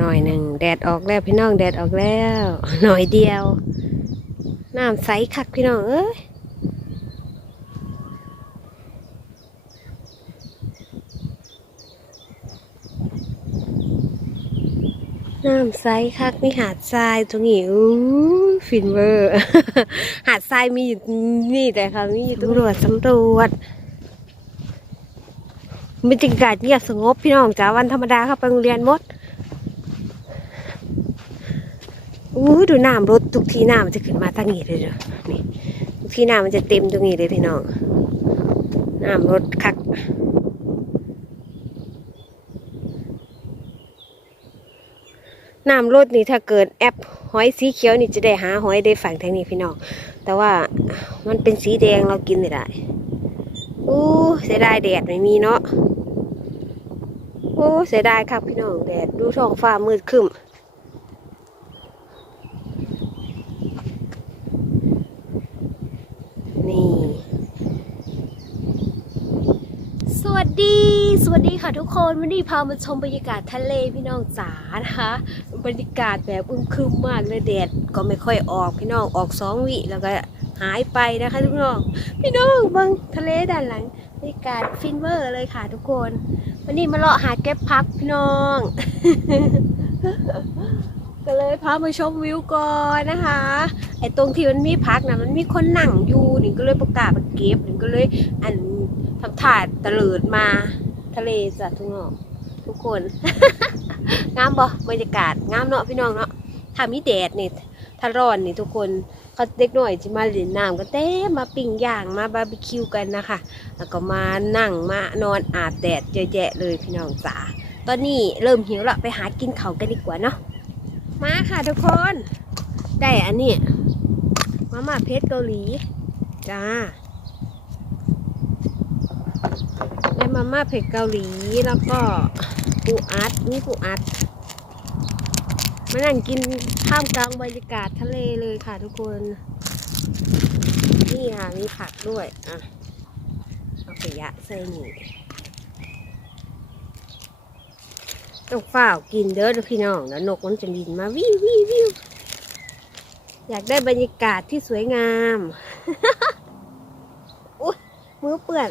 หน่อยหนึ่งแดดออกแล้วพี่น้องแดดออกแล้ว หน่อยเดียวน้ำใสคักพี่น้องเอ้ยน้ำใสคักมีหาดทรายตรงนี้อู้ฟินเวอร์ หาดทรายมีอยู่นี่แต่ค่ะมีอยู่ตำรวจสำรวจบรรยากาศเงียบสงบพี่น้องจ้าวันธรรมดาเข้าไปโรงเรียนหมด อู้ดูน้ำรถทุกทีน้ำมันจะขึ้นมาทางนี้เลยเด้อนี่ทุกทีน้ำมันจะเต็มตรงนี้เลยพี่น้องน้ำรถคักน้ำรถนี่ถ้าเกิดแอปหอยสีเขียวนี่จะได้หาหอยได้ฝั่งทางนี้พี่น้องแต่ว่ามันเป็นสีแดงเรากินไม่ได้อู้เสียดายแดดไม่มีเนาะโอ้เสียดายครับพี่น้องแดดดูท้องฟ้ามืดครึ้ม นี่ สวัส ดี สวัสดีค่ะทุกคน วันนี้พามาชมบรรยากาศทะเลพี่น้องจ๋านะคะ บรรยากาศแบบอึมครึมมากเลยแดดก็ไม่ค่อยออกพี่น้องออกสองวิแล้วก็หายไปนะคะทุกน้อง พี่น้องบังทะเลด้านหลังบรรยากาศฟินเวอร์เลยค่ะทุกคน วันนี้มาเลาะหาเก็บพักพี่น้อง ก็เลยพามาชมวิวก่อนนะคะไอ้ตรงที่มันมีพักนะมันมีคนนั่งอยู่หนี่ก็เลยประกาศมาเก็บหนี่ก็เลยอัน ทำถาดตะเลิดมาทะเลจ้ะทุกน้องทุกคน งามบ่บรรยากาศงามเนาะพี่น้องเนาะถ้ามีแดดนี่ถ้าร้อนนี่ทุกคนเขาเด็กหน่อยจะมาเล่นน้ำก็เต้มาปิ้งย่างมาบาร์บีคิวกันนะคะแล้วก็มานั่งมานอนอาบแดดเยอะแยะเลยพี่น้องจ๋าตอนนี้เริ่มหิวละไปหากินเขากันดีกว่าเนาะมาค่ะทุกคนได้อันนี้มาม่าเพชรเกาหลีจ้า ได้ มาม่าเผ็ดเกาหลีแล้วก็ปูอัดนี่ปูอัดมานั่งกินท่ามกลางบรรยากาศทะเลเลยค่ะทุกคน นี่ค่ะมีผักด้วยอะเอาขยะใส่นี่ต้องฝ้ากินเด้อพี่น้องแล้วนกมันจะบินมาวิววิววิวอยากได้บรรยากาศที่สวยงาม อุ้ยมือเปื่อน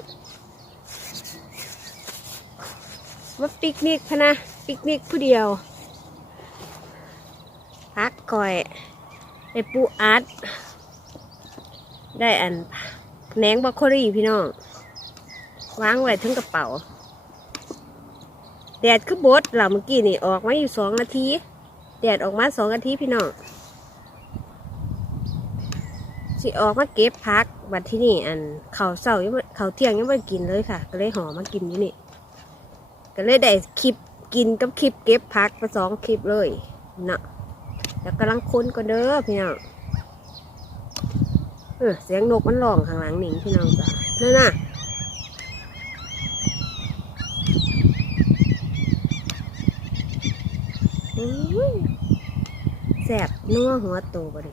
มาปิกนิกพะนะ ปิกนิกผู้เดียว พักก่อยไอปูอัด ได้อันแหนงบรอกโคลีพี่น้องวางไว้ทั้งกระเป๋า แดดคือบดเหล่าเมื่อกี้นี่ออกมาอยู่สองนาที แดดออกมาสองนาทีพี่น้องสิออกมาเก็บพักบัดที่นี่อันเขาเสายังเขาเที่ยงยังไม่กินเลยค่ะ ก็เลยห่อมากินอยู่นี่ ก็เลยได้คลิปกินกับคลิปเก็บพักไปสองคลิปเลยเนาะแล้วกำลังค้นก็เด้อพี่น้องเออเสียงนกมันร้องข้างหลังหนิงพี่น้องจ้ะนั่นน่ะแสบนัวหัวโตบ่ดิ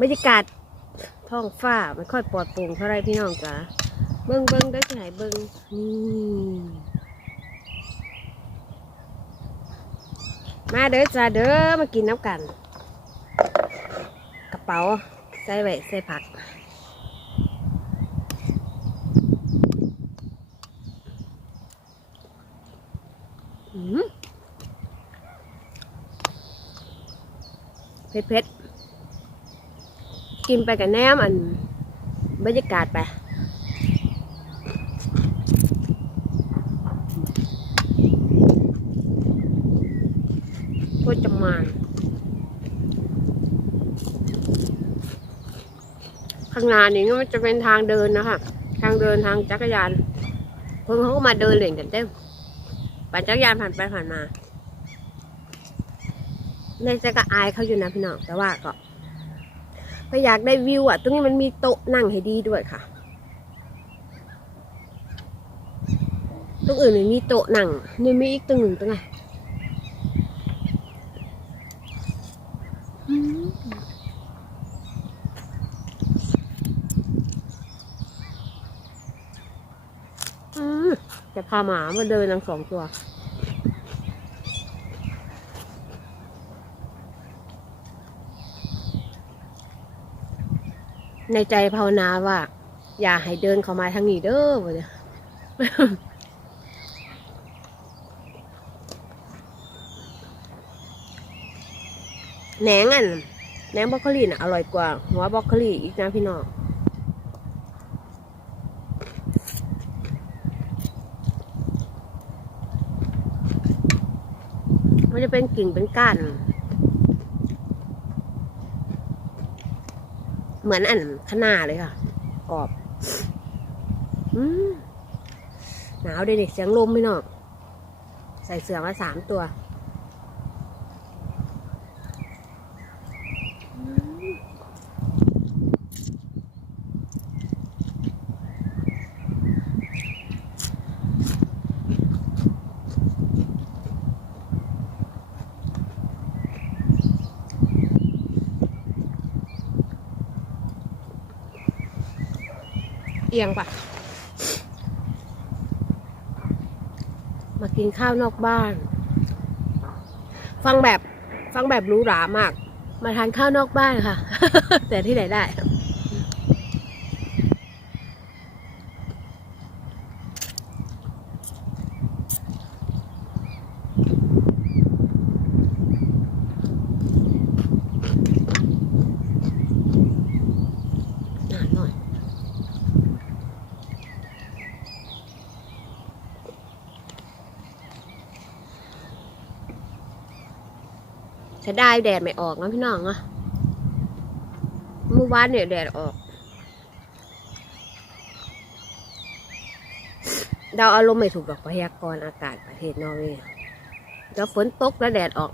บรรยากาศท้องฟ้าไม่ค่อยปลอดโปร่งเท่าไรพี่น้องจ๋าเบิ้งเบิ้งได้ที่ไหนเบิ้งนี่ มาเด้อจ้าเด้อมากินน้ำกัน กระเป๋าใส่ไว้ใส่ผักเผ็ดเผ็ดๆกินไปกับแนมอันบรรยากาศไป ก็จะ มานข้างหน้านี่มันจะเป็นทางเดินนะคะ ทางเดินทางจักรยานคนเขาก็มาเดินเล่นกันเต็มปั่นจักรยานผ่านไปผ่านมา ในจะก็อายเขาอยู่นะพี่น้องแต่ว่าก็ถ้าอยากได้วิวอะ ตรงนี้มันมีโต๊ะนั่งให้ดีด้วยค่ะ ตรงอื่นไม่มีโต๊ะนั่งนี่มีอีกตรงหนึ่งตรงไหน พาหมามาเดินทั้งสองตัว ในใจภาวนาว่า อย่าให้เดินเข้ามาทางนี้เด้อเลยแหนงอะแหนงบล็อกคลีน่ะอร่อยกว่าหัวบล็อกคลี่อีกนะพี่น้อง มันจะเป็นกิ่งเป็นก้าน เหมือนอันขนาเลยค่ะ กรอบอืมหนาวเด็กๆเสียงลมพี่น้องใส่เสื้อมาสามตัว เอียงปะมากินข้าวนอกบ้าน ฟังแบบฟังแบบรู้หรามาก มาทานข้าวนอกบ้านค่ะ แต่ที่ไหนได้ จะได้แดดไม่ออกนะพี่น้องอะเมื่อวานเนี่ยแดดออก เราอารมณ์ไม่ถูกกับพยากรณ์อากาศประเทศนอร์เวย์จะฝนตกแล้วแดดออก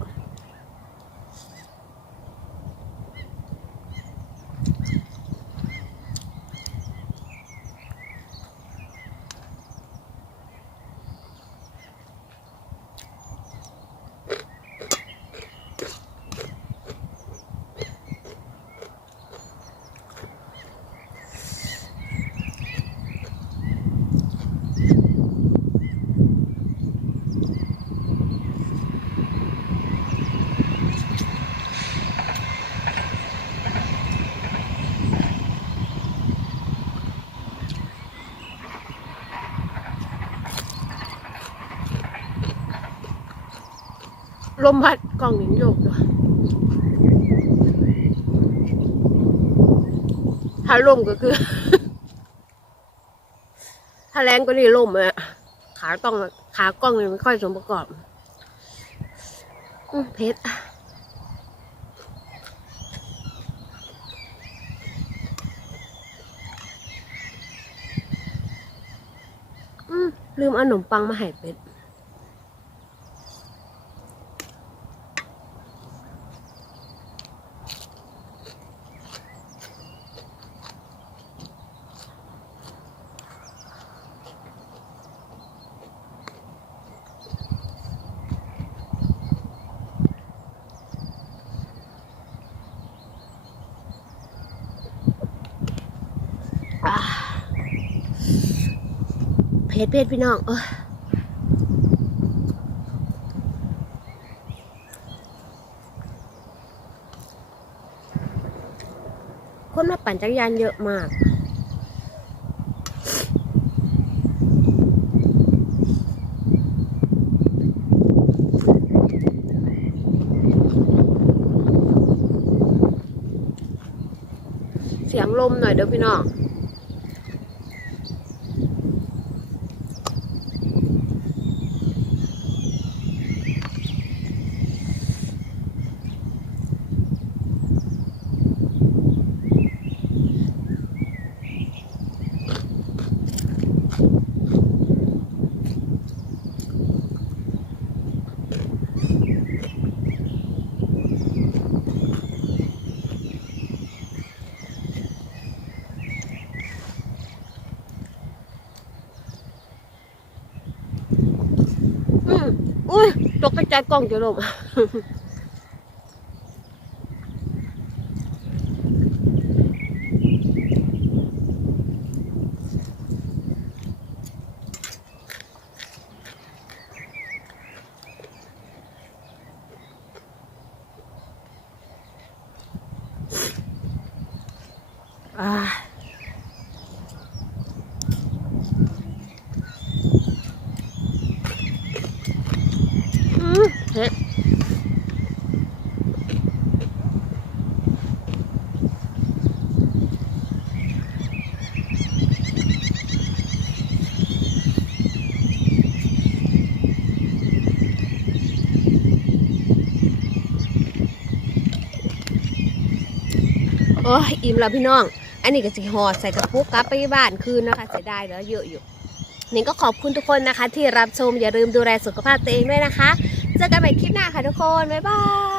ลมพัดกล่องหนิงโยกด้วยถ้าลมก็คือ ถ้าแรงก็นี่ลมอะขาต้องขากล้องเนี่ยไม่ค่อยสมประกอบอเพชรอืมลืมเอาขนมปังมาให้เป็ด เพจเพจพี่น้องเออคนมาปั่นจักรยานเยอะมากเสียงลมหน่อยเด้อพี่น้อง อืมอุ้ย ตกกระจายกล้องจะลม โอ้ยอิ่มแล้วพี่น้อง อันนี้ก็สิห่อใส่กระปุกกลับไปบ้านคืนนะคะเสียดายแล้วเยอะอยู่นี่ก็ขอบคุณทุกคนนะคะ ที่รับชมอย่าลืมดูแลสุขภาพตัวเองด้วยนะคะ เจอกันใหม่คลิปหน้าค่ะทุกคน บ๊ายบาย